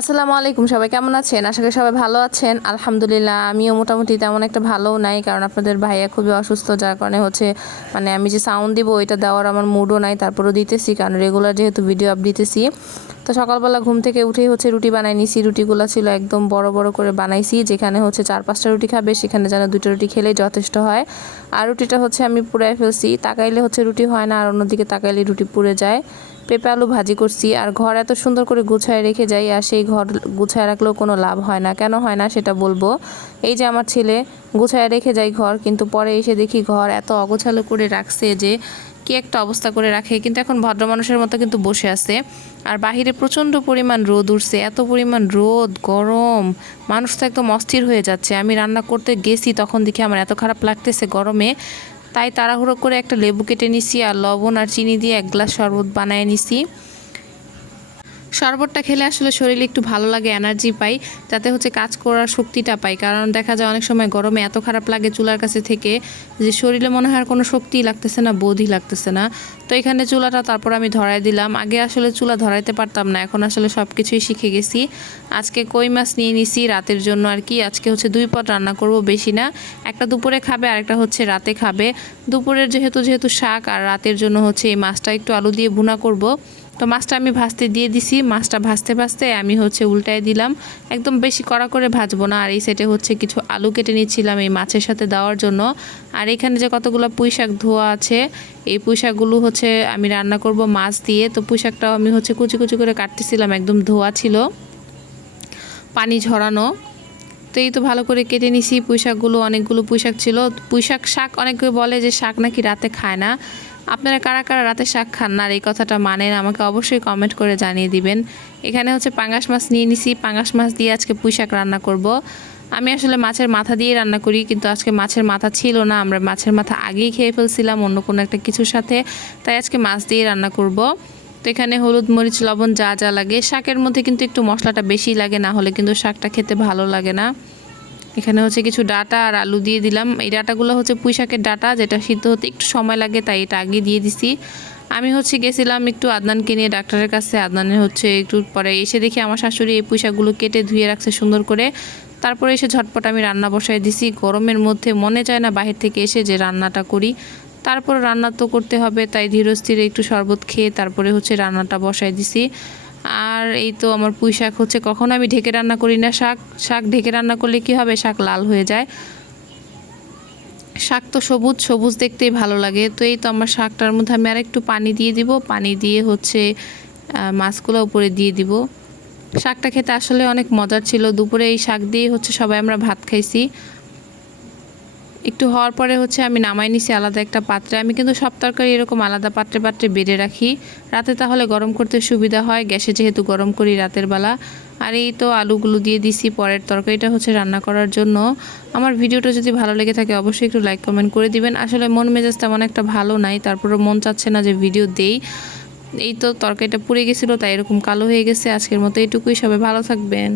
আসসালামু আলাইকুম, সবাই কেমন আছেন? আশা করি সবাই ভালো আছেন। আলহামদুলিল্লাহ, আমিও মোটামুটি তেমন একটা ভালোও নাই, কারণ আপনাদের ভাইয়া খুবই অসুস্থ, যার কারণে হচ্ছে মানে আমি যে সাউন্ড দিব, ওইটা দেওয়ার আমার মুডও নাই, তারপরও দিতেছি, কারণ রেগুলার যেহেতু ভিডিও আপ দিতেছি। তো সকালবেলা ঘুম থেকে উঠেই হচ্ছে রুটি বানাই নিছি। রুটিগুলো ছিল একদম বড় বড় করে বানাইছি, যেখানে হচ্ছে চার পাঁচটা রুটি খাবে, সেখানে যেন দুটো রুটি খেলেই যথেষ্ট হয়। আর রুটিটা হচ্ছে আমি পুড়াই ফেলছি, তাকাইলে হচ্ছে রুটি হয় না, আর অন্যদিকে তাকাইলে রুটি পুড়ে যায়। পেঁপে আলু ভাজি করছি, আর ঘর এত সুন্দর করে গুছায় রেখে যাই, আর সেই ঘর গুছায় রাখলেও কোনো লাভ হয় না। কেন হয় না সেটা বলব? এই যে আমার ছেলে গুছায় রেখে যায় ঘর, কিন্তু পরে এসে দেখি ঘর এত অগোছালো করে রাখছে যে কি একটা অবস্থা করে রাখে, কিন্তু এখন ভদ্র মানুষের মতো কিন্তু বসে আছে। আর বাহিরে প্রচণ্ড পরিমাণ রোদ উঠছে, এত পরিমাণ রোদ, গরম, মানুষ তো একদম অস্থির হয়ে যাচ্ছে। আমি রান্না করতে গেছি, তখন দেখি আমার এত খারাপ লাগতেছে গরমে। তাই তাড়াহুড়ো করে একটা লেবু কেটে নিছি, আর লবণ আর চিনি দিয়ে এক গ্লাস শরবত বানায় নিছি। শরবতটা খেলে আসলে শরীরে একটু ভালো লাগে এনার্জি পাই, যাতে হচ্ছে কাজ করার শক্তিটা পাই। কারণ দেখা যায় অনেক সময় গরমে এত খারাপ লাগে চুলার কাছে থেকে যে শরীরে মনে হয় আর কোনো শক্তিই লাগতেছে না, বোধই লাগতেছে না। তো এখানে চুলাটা তারপর আমি ধরাই দিলাম। আগে আসলে চুলা ধরাইতে পারতাম না, এখন আসলে সব কিছুই শিখে গেছি। আজকে কই মাছ নিয়ে নিছি রাতের জন্য আর কি। আজকে হচ্ছে দুই পট রান্না করব, বেশি না। একটা দুপুরে খাবে আর একটা হচ্ছে রাতে খাবে। দুপুরের যেহেতু যেহেতু শাক আর রাতের জন্য হচ্ছে এই মাছটা একটু আলু দিয়ে ভুনা করব। তো মাছটা আমি ভাজতে দিয়ে দিছি, মাছটা ভাজতে ভাজতে আমি হচ্ছে উল্টায় দিলাম। একদম বেশি কড়া করে ভাজবো না, আর এই সাইডে হচ্ছে কিছু আলু কেটে নিচ্ছিলাম এই মাছের সাথে দেওয়ার জন্য। আর এখানে যে কতগুলো পুঁই শাক ধোয়া আছে, এই পুঁই শাকগুলো হচ্ছে আমি রান্না করব মাছ দিয়ে। তো পুঁই শাকটাও আমি হচ্ছে কুচি কুচি করে কাটতেছিলাম, একদম ধোয়া ছিল। পানি ঝরানো। তো এই তো ভালো করে কেটে নিছি, পুঁই শাকগুলো অনেকগুলো পুঁইশাক ছিল। পুঁইশাক শাক অনেকে বলে যে শাক নাকি রাতে খায় না। আপনারা কারা কারা রাতে শাক খান? না, আর এই কথাটা মানেন, আমাকে অবশ্যই কমেন্ট করে জানিয়ে দিবেন। এখানে হচ্ছে পাঙ্গাস মাছ নিয়ে নিছি। পাঙ্গাস মাছ দিয়ে আজকে পুঁই শাক রান্না করব। আমি আসলে মাছের মাথা দিয়ে রান্না করি, কিন্তু আজকে মাছের মাথা ছিল না। আমরা মাছের মাথা আগেই খেয়ে ফেলছিলাম অন্য কোনো একটা কিছুর সাথে। তাই আজকে মাছ দিয়ে রান্না করব। তো এখানে হলুদ, মরিচ, লবণ যা যা লাগে। শাকের মধ্যে কিন্তু একটু মশলাটা বেশি লাগে, না হলে কিন্তু শাকটা খেতে ভালো লাগে না। এখানে হচ্ছে কিছু ডাটা আর আলু দিয়ে দিলাম। এই ডাটাগুলো হচ্ছে পুঁই শাকের ডাটা, যেটা সিদ্ধ হতে একটু সময় লাগে, তাই এটা আগে দিয়ে দিছি। আমি হচ্ছে গেছিলাম একটু আদনানকে নিয়ে ডাক্তারের কাছে। আদনানে হচ্ছে একটু পরে এসে দেখি আমার শাশুড়ি এই পুঁইশাকগুলো কেটে ধুয়ে রাখছে সুন্দর করে। তারপরে এসে ঝটপট আমি রান্না বসাই দিছি। গরমের মধ্যে মনে চায় না বাহির থেকে এসে যে রান্নাটা করি। তারপর রান্না তো করতে হবে, তাই ধীরস্থিরে একটু শরবত খেয়ে তারপরে হচ্ছে রান্নাটা বসাই দিছি। আর এই তো আমার পুঁই শাক হচ্ছে, কখনো আমি ঢেকে রান্না করি না। শাক শাক ঢেকে রান্না করলে কি হবে? শাক লাল হয়ে যায়। শাক তো সবুজ সবুজ দেখতেই ভালো লাগে। তো এই তো আমার শাকটার মধ্যে আমি আর একটু পানি দিয়ে দিব। পানি দিয়ে হচ্ছে মাছগুলো উপরে দিয়ে দিব। শাকটা খেতে আসলে অনেক মজার ছিল। দুপুরে এই শাক দিয়ে হচ্ছে সবাই আমরা ভাত খাইছি। একটু হওয়ার পরে হচ্ছে আমি নামাই নিছি আলাদা একটা পাত্রে। আমি কিন্তু সব তরকারি এরকম আলাদা পাত্রে পাত্রে বেড়ে রাখি। রাতে তাহলে গরম করতে সুবিধা হয়, গ্যাসে যেহেতু গরম করি রাতের বেলা। আর এই তো আলুগুলো দিয়ে দিছি পরের তরকারিটা হচ্ছে রান্না করার জন্য। আমার ভিডিওটা যদি ভালো লেগে থাকে অবশ্যই একটু লাইক কমেন্ট করে দিবেন। আসলে মন মেজাজ তেমন একটা ভালো নাই তারপরে মন চাচ্ছে না যে ভিডিও দেই। এই তো তরকারিটা পুড়ে গেছিল, তাই এরকম কালো হয়ে গেছে। আজকের মতো এইটুকুই সবাই ভালো থাকবেন।